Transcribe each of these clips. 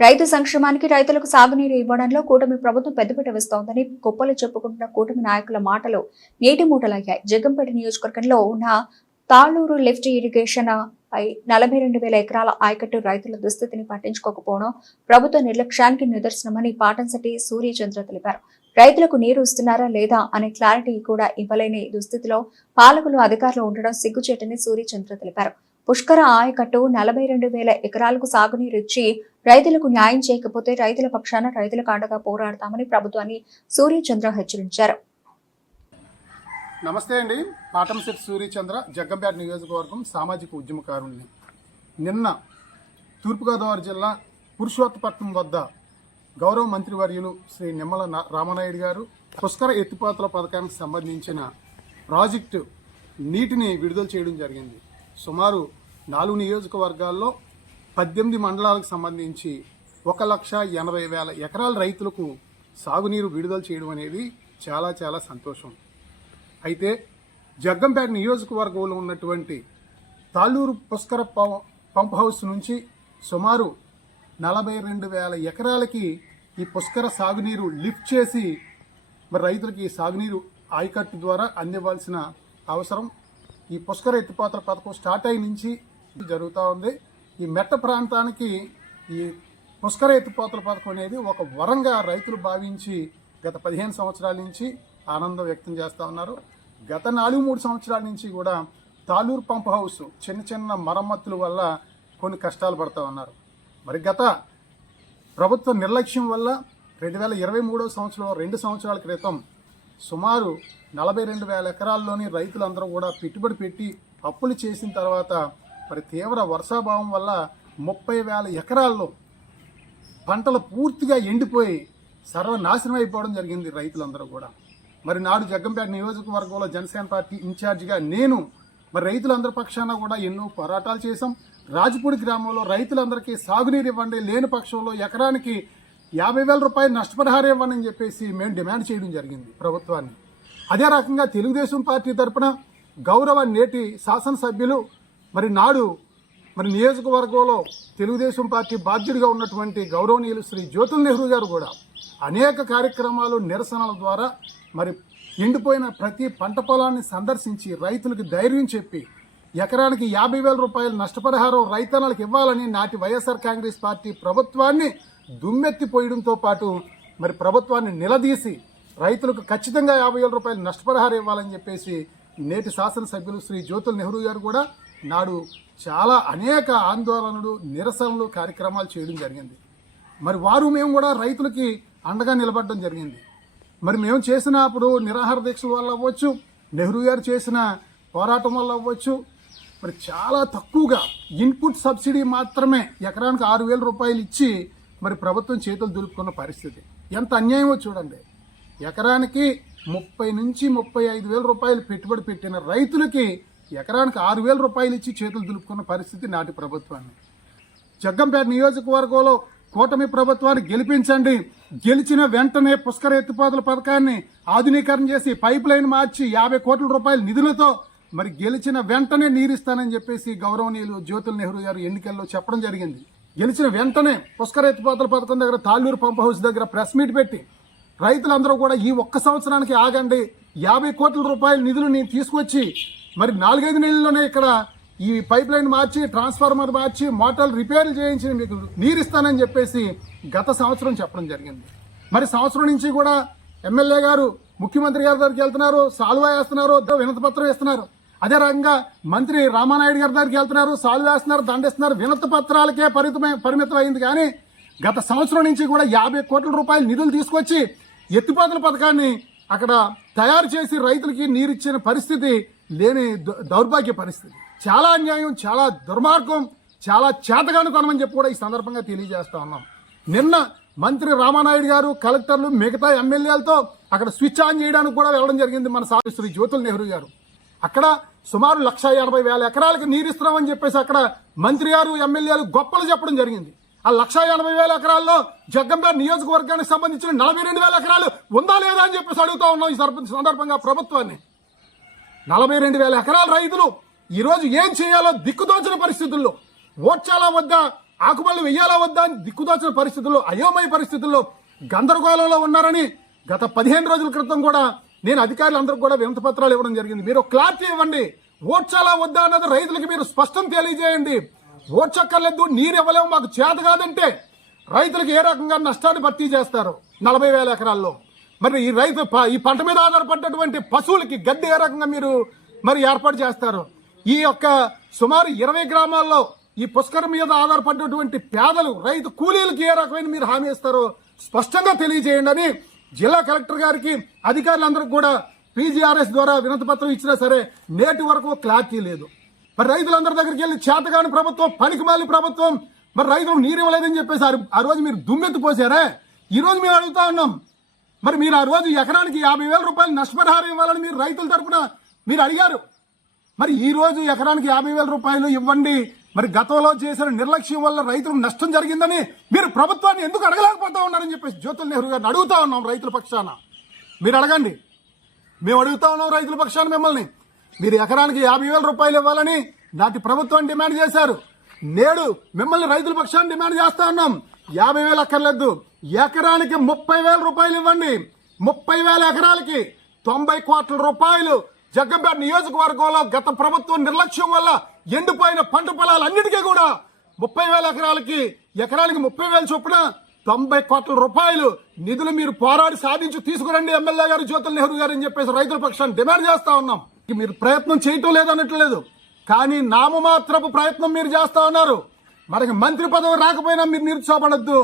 రైతు సంక్షేమానికి రైతులకు సాగునీరు ఇవ్వడంలో కూటమి ప్రభుత్వం పెద్దపీట వేస్తోందని గొప్పలు చెప్పుకుంటున్న కూటమి నాయకుల మాటలు నీటి మూటలయ్యాయి. జగంపేట నియోజకవర్గంలో ఉన్న తాళూరు లిఫ్ట్ ఇరిగేషన్ పై నలభై రెండు వేల ఎకరాల ఆయకట్టు రైతుల దుస్థితిని పట్టించుకోకపోవడం ప్రభుత్వ నిర్లక్ష్యానికి నిదర్శనమని పాటంశెట్టి సూర్యచంద్ర తెలిపారు. రైతులకు నీరు ఇస్తున్నారా లేదా అనే క్లారిటీ కూడా ఇవ్వలేని దుస్థితిలో పాలకులు అధికారులు ఉండడం సిగ్గుచేటని సూర్యచంద్ర తెలిపారు. పుష్కర ఆయకట్టు నలభై రెండు వేల ఎకరాలకు సాగునీరు ఇచ్చి రైతులకు న్యాయం చేయకపోతే రైతుల పక్షాన రైతులకు అండగా పోరాడతామని ప్రభుత్వాన్ని సూర్యచంద్ర హెచ్చరించారు. నమస్తే అండి. పాటంశెట్టి సూర్యచంద్ర జగ్గంపేట నియోజకవర్గం సామాజిక ఉద్యమకారుణ్ణి నిన్న తూర్పుగోదావరి జిల్లా పురుషోత్తపట్నం వద్ద గౌరవ మంత్రివర్యులు శ్రీ నిమ్మల రామనాయుడు గారు పుష్కర ఎత్తిపోతల పథకానికి సంబంధించిన ప్రాజెక్టు నీటిని విడుదల చేయడం జరిగింది. సుమారు నాలుగు నియోజకవర్గాల్లో పద్దెనిమిది మండలాలకు సంబంధించి ఒక లక్ష ఎనభై వేల ఎకరాల రైతులకు సాగునీరు విడుదల చేయడం అనేది చాలా చాలా సంతోషం. అయితే జగ్గంపేట నియోజకవర్గంలో ఉన్నటువంటి తాళ్ళూరు పుష్కర పంప్ హౌస్ నుంచి సుమారు నలభై రెండు వేల ఎకరాలకి ఈ పుష్కర సాగునీరు లిఫ్ట్ చేసి మరి రైతులకి ఈ సాగునీరు ఆయకట్టు ద్వారా అందివ్వాల్సిన అవసరం ఈ పుష్కర ఎత్తిపాత్ర పథకం స్టార్ట్ అయి నుంచి జరుగుతూ ఉంది. ఈ మెట్ట ప్రాంతానికి ఈ పుష్కర ఎత్తిపాత్ర పథకం అనేది ఒక వరంగా రైతులు భావించి గత పదిహేను సంవత్సరాల నుంచి ఆనందం వ్యక్తం చేస్తూ ఉన్నారు. గత నాలుగు మూడు సంవత్సరాల నుంచి కూడా తాలూరు పంప్ హౌస్ చిన్న చిన్న మరమ్మతుల వల్ల కొన్ని కష్టాలు పడుతూ ఉన్నారు. మరి గత ప్రభుత్వ నిర్లక్ష్యం వల్ల రెండు వేల ఇరవై మూడవ సంవత్సరం రెండు సంవత్సరాల క్రితం సుమారు నలభై రెండు వేల ఎకరాల్లోని రైతులందరూ కూడా పెట్టుబడి పెట్టి అప్పులు చేసిన తర్వాత మరి తీవ్ర వర్షాభావం వల్ల ముప్పై వేల ఎకరాల్లో పంటలు పూర్తిగా ఎండిపోయి సర్వనాశనం అయిపోవడం జరిగింది రైతులందరూ కూడా. మరి నాడు జగ్గంపేట నియోజకవర్గంలో జనసేన పార్టీ ఇన్ఛార్జిగా నేను మరి రైతులందరి పక్షాన కూడా ఎన్నో పోరాటాలు చేశాం. రాజపూడి గ్రామంలో రైతులందరికీ సాగునీరు ఇవ్వండి లేని పక్షంలో ఎకరానికి యాభై వేల రూపాయలు నష్టపరిహారం ఇవ్వండి అని చెప్పేసి మేము డిమాండ్ చేయడం జరిగింది ప్రభుత్వాన్ని. అదే రకంగా తెలుగుదేశం పార్టీ తరపున గౌరవ నేటి శాసనసభ్యులు మరి నాడు మరి నియోజకవర్గంలో తెలుగుదేశం పార్టీ బాధ్యుడిగా ఉన్నటువంటి గౌరవనీయులు శ్రీ జ్యోతుల్ నెహ్రూ గారు కూడా అనేక కార్యక్రమాలు నిరసనల ద్వారా మరి ఎండిపోయిన ప్రతి పంట పొలాన్ని సందర్శించి రైతులకు ధైర్యం చెప్పి ఎకరానికి యాభై వేల రూపాయల నష్టపరిహారం రైతన్నలకు ఇవ్వాలని నాటి వైఎస్ఆర్ కాంగ్రెస్ పార్టీ ప్రభుత్వాన్ని దుమ్మెత్తిపోయడంతో పాటు మరి ప్రభుత్వాన్ని నిలదీసి రైతులకు ఖచ్చితంగా యాభై వేల రూపాయలు నష్టపరిహారం ఇవ్వాలని చెప్పేసి నేటి శాసనసభ్యులు శ్రీ జ్యోతుల్ నెహ్రూ గారు కూడా నాడు చాలా అనేక ఆందోళనలు నిరసనలు కార్యక్రమాలు చేయడం జరిగింది. మరి వారు మేము కూడా రైతులకి అండగా నిలబడడం జరిగింది. మరి మేము చేసిన అప్పుడు నిరాహార దీక్షల వల్ల అవ్వచ్చు నెహ్రూ గారు చేసిన పోరాటం వల్ల అవ్వచ్చు. మరి చాలా తక్కువగా ఇన్పుట్ సబ్సిడీ మాత్రమే ఎకరానికి ఆరు వేల రూపాయలు ఇచ్చి మరి ప్రభుత్వం చేతులు దులుపుకున్న పరిస్థితి. ఎంత అన్యాయమో చూడండి. ఎకరానికి ముప్పై నుంచి ముప్పై ఐదు వేల రూపాయలు పెట్టుబడి పెట్టిన రైతులకి ఎకరానికి ఆరు వేల రూపాయలు ఇచ్చి చేతులు దులుపుకున్న పరిస్థితి నాటి ప్రభుత్వాన్ని. జగ్గంపేట నియోజకవర్గంలో కూటమి ప్రభుత్వాన్ని గెలిపించండి. గెలిచిన వెంటనే పుష్కర ఎత్తిపోతల పథకాన్ని ఆధునీకరణ చేసి పైప్ లైన్ మార్చి యాభై కోట్ల రూపాయల నిధులతో మరి గెలిచిన వెంటనే నీరిస్తానని చెప్పేసి గౌరవనీయులు జ్యోతుల్ నెహ్రూ గారు ఎన్నికల్లో చెప్పడం జరిగింది. గెలిచిన వెంటనే పుష్కర ఎత్తిపోతల పథకం దగ్గర తాళ్ళూరు పంప్ హౌస్ దగ్గర ప్రెస్ మీట్ పెట్టి రైతులందరూ కూడా ఈ ఒక్క సంవత్సరానికి ఆగండి. యాభై కోట్ల రూపాయల నిధులు నేను తీసుకొచ్చి మరి నాలుగైదు నెలల్లోనే ఇక్కడ ఈ పైప్ లైన్ మార్చి ట్రాన్స్ఫార్మర్ మార్చి మోటార్లు రిపేర్లు చేయించి మీకు నీరు ఇస్తానని చెప్పేసి గత సంవత్సరం చెప్పడం జరిగింది. మరి సంవత్సరం నుంచి కూడా ఎమ్మెల్యే గారు ముఖ్యమంత్రి గారి దగ్గరికి వెళ్తున్నారు సాల్వా వేస్తున్నారు వినతపత్రం ఇస్తున్నారు అదే రకంగా మంత్రి రామానాయుడు గారి దగ్గరికి వెళ్తున్నారు సాల్వా వేస్తున్నారు దండిస్తున్నారు వినతి పత్రాలకే పరిమితమై పరిమితం అయింది కానీ గత సంవత్సరం నుంచి కూడా యాభై కోట్ల రూపాయల నిధులు తీసుకొచ్చి ఎత్తిపోతల పథకాన్ని అక్కడ తయారు చేసి రైతులకి నీరిచ్చిన పరిస్థితి లేని దౌర్భాగ్య పరిస్థితి. చాలా అన్యాయం చాలా దుర్మార్గం చాలా చేతగానుకోనమని చెప్పి కూడా ఈ సందర్భంగా తెలియజేస్తా ఉన్నాం. నిన్న మంత్రి రామానాయుడు గారు కలెక్టర్లు మిగతా ఎమ్మెల్యేలతో అక్కడ స్విచ్ ఆన్ చేయడానికి కూడా వెళ్ళడం జరిగింది మన సార్ జ్యోతుల నెహ్రూ గారు. అక్కడ సుమారు లక్ష ఎనభై వేల ఎకరాలకు నీరిస్తున్నామని చెప్పేసి అక్కడ మంత్రి గారు ఎమ్మెల్యేలు గొప్పలు చెప్పడం జరిగింది. ఆ లక్ష ఎనభై వేల ఎకరాల్లో జగ్గంపేట నియోజకవర్గానికి సంబంధించిన నలభై రెండు వేల ఎకరాలు ఉందా లేదా అని చెప్పేసి అడుగుతా ఉన్నాం ఈ సందర్భంగా ప్రభుత్వాన్ని. నలభై రెండు వేల ఎకరాల రైతులు ఈరోజు ఏం చేయాలో దిక్కుదోచిన పరిస్థితుల్లో ఓడ్చాలా వద్ద ఆకుమల్లు వెయ్యాలా వద్దా అని దిక్కుదోచిన పరిస్థితుల్లో అయోమయ పరిస్థితుల్లో గందరగోళంలో ఉన్నారని గత పదిహేను రోజుల క్రితం కూడా నేను అధికారులందరికీ కూడా వినతి పత్రాలు ఇవ్వడం జరిగింది. మీరు క్లారిటీ ఇవ్వండి. ఓడ్చాలా వద్దా అన్నది రైతులకు మీరు స్పష్టం తెలియజేయండి. ఓడ్చక్కర్లేదు నీరు ఇవ్వలేము మాకు చేత కాదంటే రైతులకు ఏ రకంగా నష్టాన్ని భర్తీ చేస్తారు నలభై వేల ఎకరాల్లో? మరి ఈ రైతు ఈ పంట మీద ఆధారపడ్డటువంటి పశువులకి గడ్డి ఏ రకంగా మీరు మరి ఏర్పాటు చేస్తారు? ఈ యొక్క సుమారు ఇరవై గ్రామాల్లో ఈ పుష్కరం మీద ఆధారపడినటువంటి పేదలు రైతు కూలీలకు ఏ రకమైన మీరు హామీ ఇస్తారో స్పష్టంగా తెలియజేయండి అని జిల్లా కలెక్టర్ గారికి అధికారులందరికీ కూడా పీజీఆర్ఎస్ ద్వారా వినతి పత్రం ఇచ్చినా సరే నేటి వరకు క్లారిటీ లేదు. మరి రైతులందరి దగ్గరికి వెళ్ళి చేతగాని ప్రభుత్వం పనికిమాలి ప్రభుత్వం మరి రైతులకు నీరు ఇవ్వలేదని చెప్పేసి ఆ- రోజు మీరు దుమ్మెత్తి పోసారే? ఈ రోజు మేము అడుగుతా ఉన్నాం. మరి మీరు ఆ రోజు ఎకరానికి యాభై వేల రూపాయలు నష్టపరిహారం ఇవ్వాలని మీరు రైతుల తరపున మీరు అడిగారు. మరి ఈ రోజు ఎకరానికి యాభై వేల రూపాయలు ఇవ్వండి. మరి గతంలో చేసిన నిర్లక్ష్యం వల్ల రైతులకు నష్టం జరిగిందని మీరు ప్రభుత్వాన్ని ఎందుకు అడగలేకపోతా ఉన్నారని చెప్పేసి జ్యోతుల నెహ్రూ గారిని అడుగుతా ఉన్నాం రైతుల పక్షాన. మీరు అడగండి. మేము అడుగుతా ఉన్నాం రైతుల పక్షాన మిమ్మల్ని. మీరు ఎకరానికి యాభై వేల రూపాయలు ఇవ్వాలని నాటి ప్రభుత్వం డిమాండ్ చేశారు. నేడు మిమ్మల్ని రైతుల పక్షాన్ని డిమాండ్ చేస్తా ఉన్నాం. యాభై వేలు అక్కర్లేదు. ఎకరానికి ముప్పై వేల రూపాయలు ఇవ్వండి. ముప్పై వేల ఎకరాలకి తొంభై కోట్ల రూపాయలు జగ్గంపేట నియోజకవర్గంలో గత ప్రభుత్వం నిర్లక్ష్యం వల్ల ఎండిపోయిన పంట పొలాలన్నిటికీ కూడా ముప్పై వేల ఎకరాలకి ఎకరానికి ముప్పై వేల చొప్పున తొంభై కోట్ల రూపాయలు నిధులు మీరు పోరాడి సాధించి తీసుకురండి ఎమ్మెల్యే గారు జ్యోతుల నెహ్రూ గారు అని చెప్పేసి రైతుల పక్షాన్ని డిమాండ్ చేస్తా ఉన్నాం. మీరు ప్రయత్నం చేయటం లేదన్నట్లేదు కానీ నామమాత్రపు ప్రయత్నం మీరు చేస్తా ఉన్నారు. మనకి మంత్రి పదవి రాకపోయినా మీరు నిరుత్సాహపడద్దు.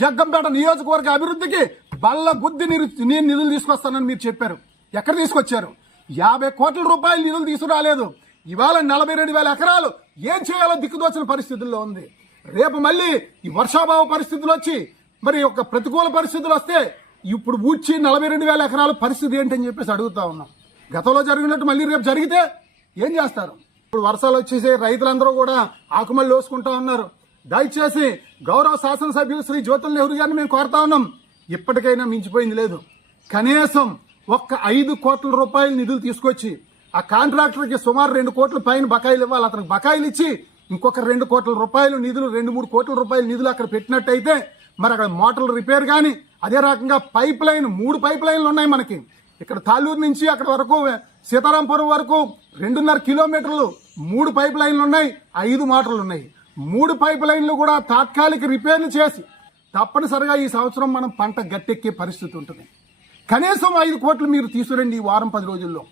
జగ్గంపేట నియోజకవర్గ అభివృద్ధికి బల్ల గుద్ది నేను నిధులు తీసుకొస్తానని మీరు చెప్పారు. ఎక్కడ తీసుకొచ్చారు? యాభై కోట్ల రూపాయలు నిధులు తీసుకురాలేదు. ఇవాళ నలభై రెండు వేల ఎకరాలు ఏం చేయాలో దిక్కుదోచిన పరిస్థితుల్లో ఉంది. రేపు మళ్ళీ ఈ వర్షాభావ పరిస్థితులు వచ్చి మరి ఒక ప్రతికూల పరిస్థితులు వస్తే ఇప్పుడు ఊడ్చి నలభై రెండు వేల ఎకరాల పరిస్థితి ఏంటని చెప్పేసి అడుగుతా ఉన్నాం. గతంలో జరిగినట్టు మళ్ళీ రేపు జరిగితే ఏం చేస్తారు? ఇప్పుడు వర్షాలు వచ్చేసి రైతులందరూ కూడా ఆకుమల్లి వేసుకుంటా ఉన్నారు. దయచేసి గౌరవ శాసనసభ్యులు శ్రీ జ్యోతుల నెహ్రూ గారిని మేము కోరుతా ఉన్నాం. ఇప్పటికైనా మించిపోయింది లేదు. కనీసం ఒక్క ఐదు కోట్ల రూపాయల నిధులు తీసుకొచ్చి ఆ కాంట్రాక్టర్కి సుమారు రెండు కోట్ల పైన బకాయిలు ఇవ్వాలి. అతనికి బకాయిలు ఇచ్చి ఇంకొక రెండు కోట్ల రూపాయలు నిధులు రెండు మూడు కోట్ల రూపాయల నిధులు అక్కడ పెట్టినట్టయితే మరి అక్కడ మోటార్లు రిపేర్ కానీ అదే రకంగా పైప్ లైన్ మూడు పైప్ లైన్లు ఉన్నాయి మనకి. ఇక్కడ తాళ్ళూరు నుంచి అక్కడ వరకు సీతారాంపురం వరకు రెండున్నర కిలోమీటర్లు మూడు పైప్ లైన్లు ఉన్నాయి ఐదు మోటార్లు ఉన్నాయి. మూడు పైప్ లైన్లు కూడా తాత్కాలిక రిపేర్లు చేసి తప్పనిసరిగా ఈ సంవత్సరం మనం పంట గట్టెక్కే పరిస్థితి ఉంటుంది. కనీసం ఐదు కోట్లు మీరు తీసుకురండి ఈ వారం పది రోజుల్లో.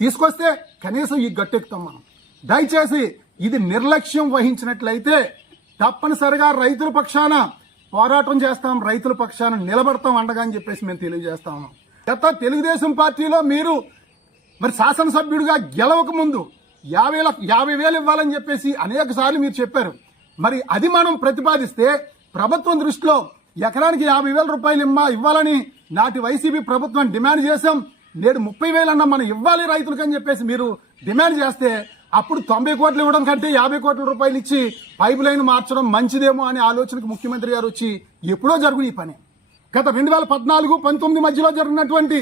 తీసుకొస్తే కనీసం ఈ గట్టెక్కుతాం మనం. దయచేసి ఇది నిర్లక్ష్యం వహించినట్లయితే తప్పనిసరిగా రైతుల పక్షాన పోరాటం చేస్తాం రైతుల పక్షాన నిలబడతాం అండగా అని చెప్పేసి మేము తెలియజేస్తా. ఉన్నాం గత తెలుగుదేశం పార్టీలో మీరు మరి శాసనసభ్యుడిగా గెలవక ముందు యాభై యాభై వేలు ఇవ్వాలని చెప్పేసి అనేక సార్లు మీరు చెప్పారు. మరి అది మనం ప్రతిపాదిస్తే ప్రభుత్వం దృష్టిలో ఎకరానికి యాభై వేల రూపాయలు ఇమ్మా ఇవ్వాలని నాటి వైసీపీ ప్రభుత్వం డిమాండ్ చేశాం. నేడు ముప్పై వేలన్నా మనం ఇవ్వాలి రైతులకు అని చెప్పేసి మీరు డిమాండ్ చేస్తే అప్పుడు తొంభై కోట్లు ఇవ్వడం కంటే యాభై కోట్ల రూపాయలు ఇచ్చి పైప్ లైన్ మార్చడం మంచిదేమో అనే ఆలోచనకు ముఖ్యమంత్రి గారు వచ్చి ఎప్పుడో జరుగుని ఈ పని. గత రెండు వేల పద్నాలుగు పంతొమ్మిది మధ్యలో జరిగినటువంటి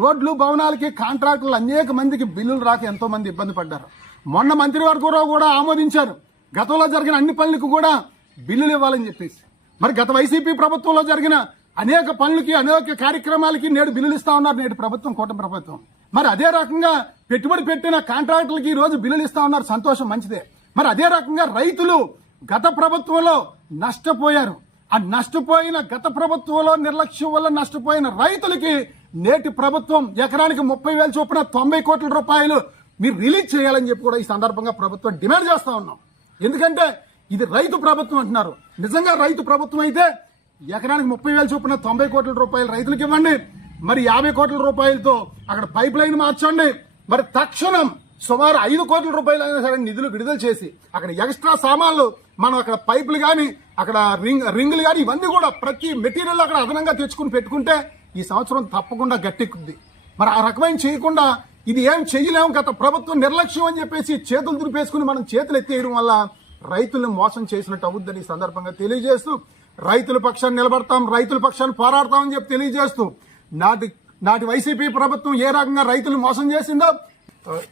రోడ్లు భవనాలకి కాంట్రాక్టులు అనేక మందికి బిల్లులు రాక ఎంతో మంది ఇబ్బంది పడ్డారు. మొన్న మంత్రివర్గంలో కూడా ఆమోదించారు. గతంలో జరిగిన అన్ని పనులకు కూడా బిల్లులు ఇవ్వాలని చెప్పేసి. మరి గత వైసీపీ ప్రభుత్వంలో జరిగిన అనేక పనులకి అనేక కార్యక్రమాలకి నేడు బిల్లులు ఇస్తా ఉన్నారు నేడు ప్రభుత్వం కూటమి ప్రభుత్వం. మరి అదే రకంగా పెట్టుబడి పెట్టిన కాంట్రాక్టులకి ఈ రోజు బిల్లులు ఇస్తా ఉన్నారు. సంతోషం మంచిదే. మరి అదే రకంగా రైతులు గత ప్రభుత్వంలో నష్టపోయారు. ఆ నష్టపోయిన గత ప్రభుత్వంలో నిర్లక్ష్యం వల్ల నష్టపోయిన రైతులకి నేటి ప్రభుత్వం ఎకరానికి ముప్పై వేల చొప్పున తొంభై కోట్ల రూపాయలు మీరు రిలీజ్ చేయాలని చెప్పి కూడా ఈ సందర్భంగా ప్రభుత్వం డిమాండ్ చేస్తా ఉన్నాం. ఎందుకంటే ఇది రైతు ప్రభుత్వం అంటున్నారు. నిజంగా రైతు ప్రభుత్వం అయితే ఎకరానికి ముప్పై వేల చొప్పున తొంభై కోట్ల రూపాయలు రైతులకు ఇవ్వండి. మరి యాభై కోట్ల రూపాయలతో అక్కడ పైప్ లైన్ మార్చండి. మరి తక్షణం సుమారు ఐదు కోట్ల రూపాయలు అయినా సరే నిధులు విడుదల చేసి అక్కడ ఎక్స్ట్రా సామాన్లు మనం అక్కడ పైపులు కానీ అక్కడ రింగ్ రింగులు కానీ ఇవన్నీ కూడా ప్రతి మెటీరియల్ అక్కడ అదనంగా తెచ్చుకుని పెట్టుకుంటే ఈ సంవత్సరం తప్పకుండా గట్టెక్కుద్ది. మరి ఆ రకమైన చేయకుండా ఇది ఏం చేయలేము గత ప్రభుత్వం నిర్లక్ష్యం అని చెప్పేసి చేతులు దురిపేసుకుని మనం చేతులు ఎత్తేయడం వల్ల రైతులను మోసం చేసినట్టు అవుద్దని ఈ సందర్భంగా తెలియజేస్తూ రైతుల పక్షాన్ని నిలబడతాం రైతుల పక్షాన్ని పోరాడతామని చెప్పి తెలియజేస్తూ నాటి నాటి వైసీపీ ప్రభుత్వం ఏ రకంగా రైతులు మోసం చేసిందో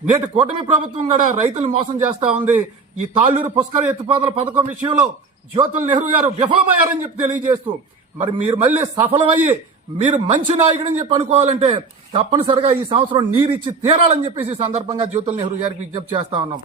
నేటి కూటమి ప్రభుత్వం కూడా రైతులు మోసం చేస్తా ఉంది. ఈ తాళ్ళూరు పుష్కర ఎత్తుపాతల పథకం విషయంలో జ్యోతుల నెహ్రూ గారు విఫలమయ్యారని చెప్పి తెలియజేస్తూ మరి మీరు మళ్ళీ సఫలమయ్యి మీరు మంచి నాయకుడని చెప్పి అనుకోవాలంటే తప్పనిసరిగా ఈ సంవత్సరం నీరిచ్చి తీరాలని చెప్పేసి సందర్భంగా జ్యోతుల నెహ్రూ గారికి విజ్ఞప్తి చేస్తా ఉన్నాం.